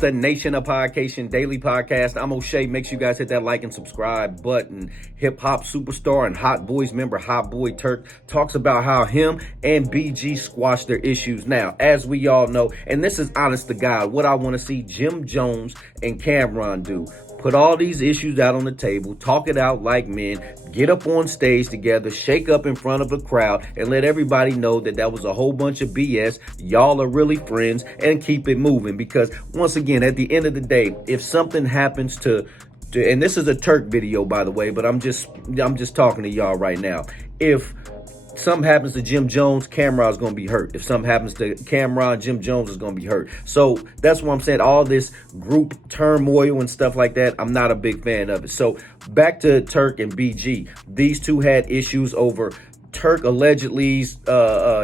the Nation of Podcation Daily Podcast. I'm O'Shea. Make sure you guys hit that like and subscribe button. Hip-hop superstar and Hot Boys member Hot Boy Turk talks about how him and BG squashed their issues. Now, as we all know, and this is honest to God, what I want to see Jim Jones and Cameron do. Put all these issues out on the table, talk it out like men, get up on stage together, shake up in front of a crowd, and let everybody know that that was a whole bunch of BS. Y'all are really friends, and keep it moving. Because once again, at the end of the day, if something happens to and this is a Turk video, by the way, but I'm just talking to y'all right now. If something happens to Jim Jones, Cameron's going to be hurt. If something happens to Cameron, Jim Jones is going to be hurt. So that's what I'm saying. All this group turmoil and stuff like that, I'm not a big fan of it. So back to Turk and BG. These two had issues over Turk allegedly's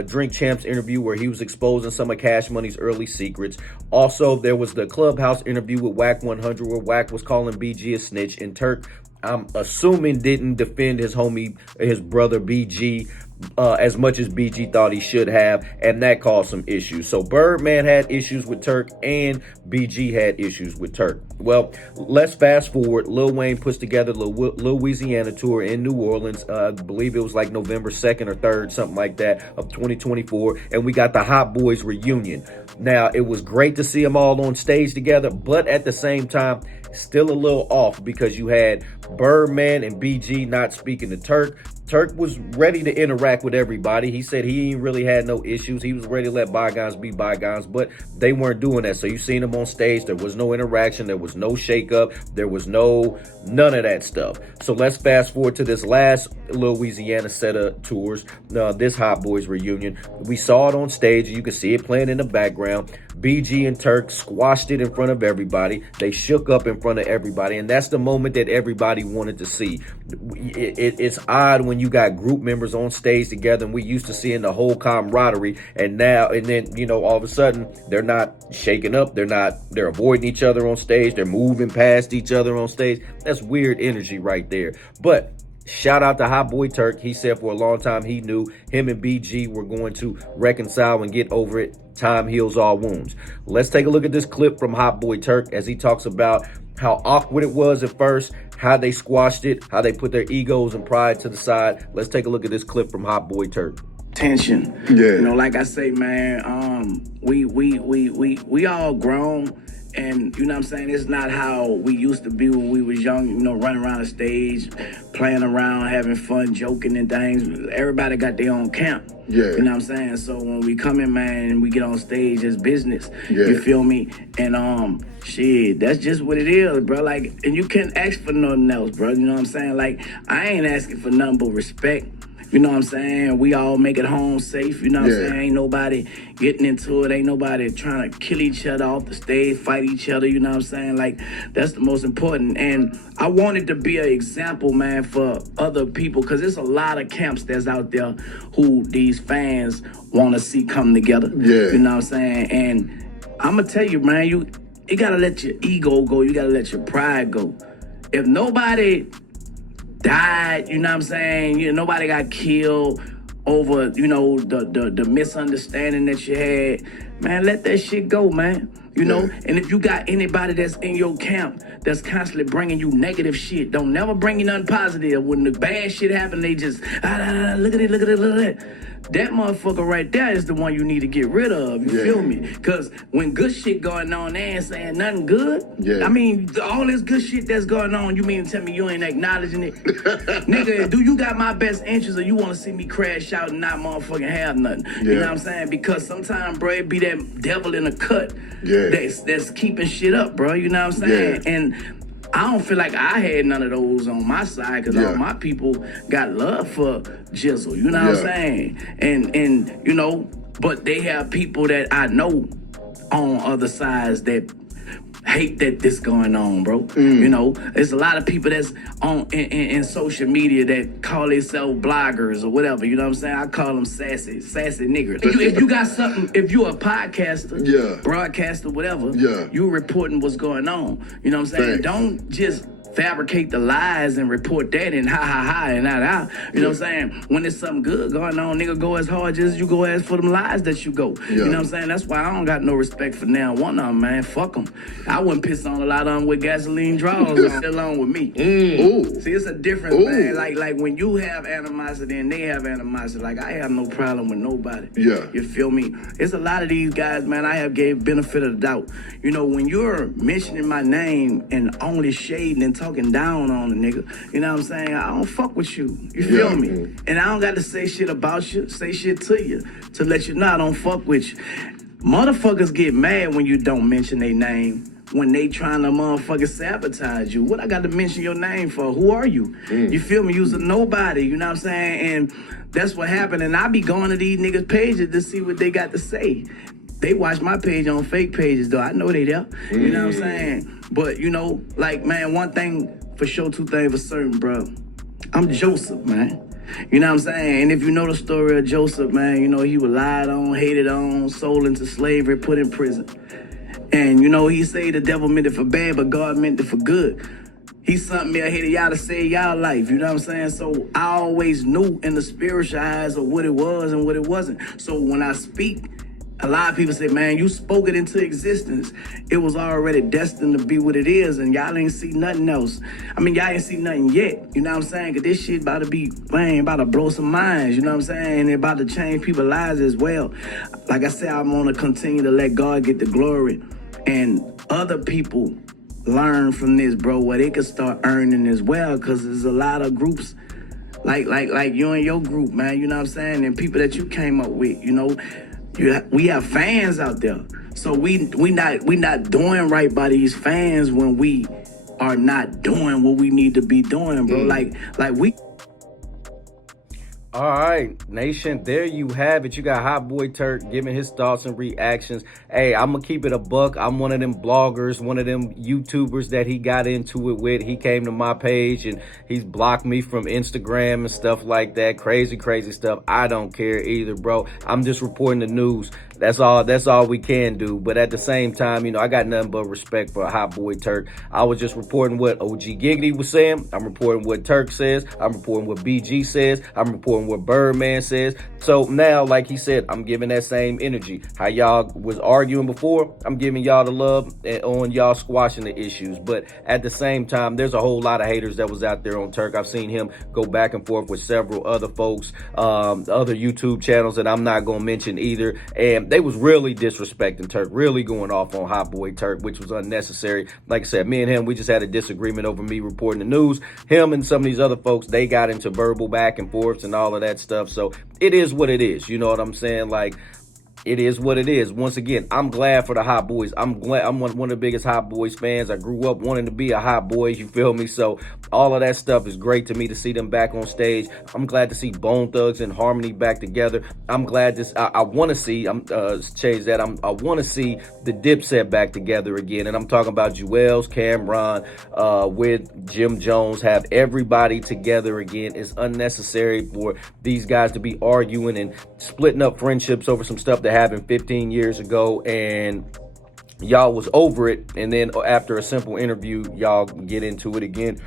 Drink Champs interview where he was exposing some of Cash Money's early secrets. Also, there was the Clubhouse interview with Wack 100 where Wack was calling BG a snitch, and Turk, I'm assuming, didn't defend his brother BG as much as BG thought he should have, and that caused some issues. So Birdman had issues with Turk, and BG had issues with Turk. Well, let's fast forward. Lil Wayne puts together the Louisiana tour in New Orleans. I believe it was like November 2nd or 3rd, something like that, of 2024, and we got the Hot Boys reunion. Now, it was great to see them all on stage together, but at the same time, still a little off because you had Birdman and BG not speaking to Turk. Turk was ready to interact with everybody. He said he ain't really had no issues. He was ready to let bygones be bygones, but they weren't doing that. So you seen him on stage. There was no interaction. There was no shakeup. There was none of that stuff. So let's fast forward to this last Louisiana set of tours, this Hot Boys reunion. We saw it on stage. You can see it playing in the background. BG and Turk squashed it in front of everybody. They shook up in front of everybody, and that's the moment that everybody wanted to see. It's odd when you got group members on stage together, and we used to seeing the whole camaraderie, and then all of a sudden they're not shaking up. They're avoiding each other on stage. They're moving past each other on stage. That's weird energy right there. But shout out to Hot Boy Turk. He said for a long time he knew him and BG were going to reconcile and get over it. Time heals all wounds. Let's take a look at this clip from Hot Boy Turk as he talks about how awkward it was at first, how they squashed it, how they put their egos and pride to the side. Let's take a look at this clip from Hot Boy Turk. Tension. Yeah. Like I say, man, we all grown. And, you know what I'm saying, it's not how we used to be when we was young, running around the stage, playing around, having fun, joking and things. Everybody got their own camp. Yeah. You know what I'm saying? So when we come in, man, and we get on stage as business, you feel me? And, shit, that's just what it is, bro. Like, and you can't ask for nothing else, bro. You know what I'm saying? Like, I ain't asking for nothing but respect. You know what I'm saying? We all make it home safe. You know what I'm saying? Ain't nobody getting into it. Ain't nobody trying to kill each other off the stage, fight each other. You know what I'm saying? Like, that's the most important. And I wanted to be an example, man, for other people, because there's a lot of camps that's out there who these fans want to see come together. Yeah. You know what I'm saying? And I'm going to tell you, man, you got to let your ego go. You got to let your pride go. If nobody died, you know what I'm saying? Nobody got killed over, the misunderstanding that you had. Man, let that shit go, man. And if you got anybody that's in your camp that's constantly bringing you negative shit, don't never bring you nothing positive. When the bad shit happen, they just, look at it, look at it, look at it. That motherfucker right there is the one you need to get rid of, you feel me? Because when good shit going on, they ain't saying nothing good. Yeah. I mean, all this good shit that's going on, you mean to tell me you ain't acknowledging it? Nigga, do you got my best interest or you want to see me crash out and not motherfucking have nothing? You know what I'm saying? Because sometimes, bro, it be that devil in the cut that's keeping shit up, bro. You know what I'm saying? And I don't feel like I had none of those on my side because all my people got love for Jizzle, you know what I'm saying? And but they have people that I know on other sides that hate that this going on, bro. There's a lot of people that's on in social media that call themselves bloggers or whatever. You know what I'm saying? I call them sassy niggers. If you got something, if you're a podcaster, broadcaster, whatever, you reporting what's going on. You know what I'm saying? Thanks. Don't just fabricate the lies and report that and ha and that. You know what I'm saying? When there's something good going on, nigga, go as hard as you go as for them lies that you go. You know what I'm saying? That's why I don't got no respect for now one of them, man. Fuck them. I wouldn't piss on a lot of them with gasoline draws along with me. See, it's a difference, man. Like when you have animosity and they have animosity, like I have no problem with nobody. You feel me? It's a lot of these guys, man, I have gave benefit of the doubt. You know, when you're mentioning my name and only shading and talking down on a nigga, you know what I'm saying? I don't fuck with you. You feel me? And I don't got to say shit about you, say shit to you, to let you know I don't fuck with you. Motherfuckers get mad when you don't mention their name, when they trying to motherfucking sabotage you. What I got to mention your name for? Who are you? You feel me? You's a nobody, you know what I'm saying? And that's what happened. And I be going to these niggas' pages to see what they got to say. They watch my page on fake pages, though. I know they there. You know what I'm saying? But, you know, like, man, one thing for sure, two things for certain, bro. I'm Joseph, man. You know what I'm saying? And if you know the story of Joseph, man, you know, he was lied on, hated on, sold into slavery, put in prison. And, you know, he say the devil meant it for bad, but God meant it for good. He sent me ahead of y'all to save y'all life, you know what I'm saying? So I always knew in the spiritual eyes of what it was and what it wasn't. So when I speak, a lot of people say, man, you spoke it into existence. It was already destined to be what it is, and y'all ain't see nothing else. I mean, y'all ain't see nothing yet, you know what I'm saying? Because this shit about to be, man, about to blow some minds, you know what I'm saying? And it about to change people's lives as well. Like I said, I'm going to continue to let God get the glory. And other people learn from this, bro, where they can start earning as well, because there's a lot of groups like you and your group, man, you know what I'm saying? And people that you came up with, you know, we have fans out there. So we not doing right by these fans when we are not doing what we need to be doing, bro. Like we. All right, nation, there you have it. You got Hot Boy Turk giving his thoughts and reactions. Hey, I'm going to keep it a buck. I'm one of them bloggers, one of them YouTubers that he got into it with. He came to my page and he's blocked me from Instagram and stuff like that. Crazy stuff. I don't care either, bro. I'm just reporting the news. That's all we can do. But at the same time, you know, I got nothing but respect for Hot Boy Turk. I was just reporting what OG Giggity was saying. I'm reporting what Turk says. I'm reporting what BG says. I'm reporting what Birdman says. So now, like he said, I'm giving that same energy. How y'all was arguing before, I'm giving y'all the love on y'all squashing the issues. But at the same time, there's a whole lot of haters that was out there on Turk. I've seen him go back and forth with several other folks, other YouTube channels that I'm not going to mention either. And they was really disrespecting Turk, really going off on Hot Boy Turk, which was unnecessary. Like I said, me and him, we just had a disagreement over me reporting the news. Him and some of these other folks, they got into verbal back and forths and all of that stuff. So it is what it is. You know what I'm saying? Like, it is what it is. Once again, I'm glad for the Hot Boys. I'm glad. I'm one of the biggest Hot Boys fans. I grew up wanting to be a Hot Boy. You feel me? So all of that stuff is great to me to see them back on stage. I'm glad to see Bone Thugs and Harmony back together. I'm glad this. I want to see. Change that. I want to see the Dipset back together again. And I'm talking about Juelz, Cameron, with Jim Jones. Have everybody together again. It's unnecessary for these guys to be arguing and splitting up friendships over some stuff that happened 15 years ago, and y'all was over it, and then after a simple interview y'all get into it again.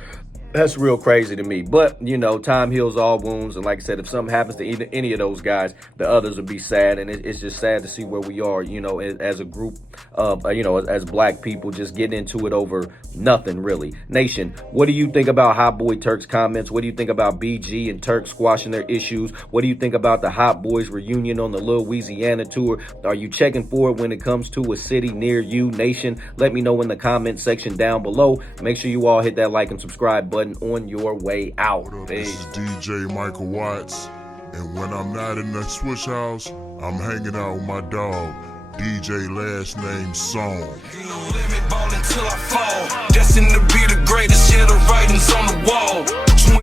That's real crazy to me. But, you know, time heals all wounds. And like I said, if something happens to either any of those guys, the others will be sad. And it's just sad to see where we are, you know, as a group of, you know, as black people just getting into it over nothing, really. Nation, what do you think about Hot Boy Turk's comments? What do you think about BG and Turk squashing their issues? What do you think about the Hot Boys reunion on the Louisiana tour? Are you checking for it when it comes to a city near you? Nation, let me know in the comment section down below. Make sure you all hit that like and subscribe button on your way out. What up, this is DJ Michael Watts, and when I'm not in the switch house, I'm hanging out with my dog, DJ last name Song. No limit, ball until I fall, destined to be the greatest, yeah, the writing's on the wall.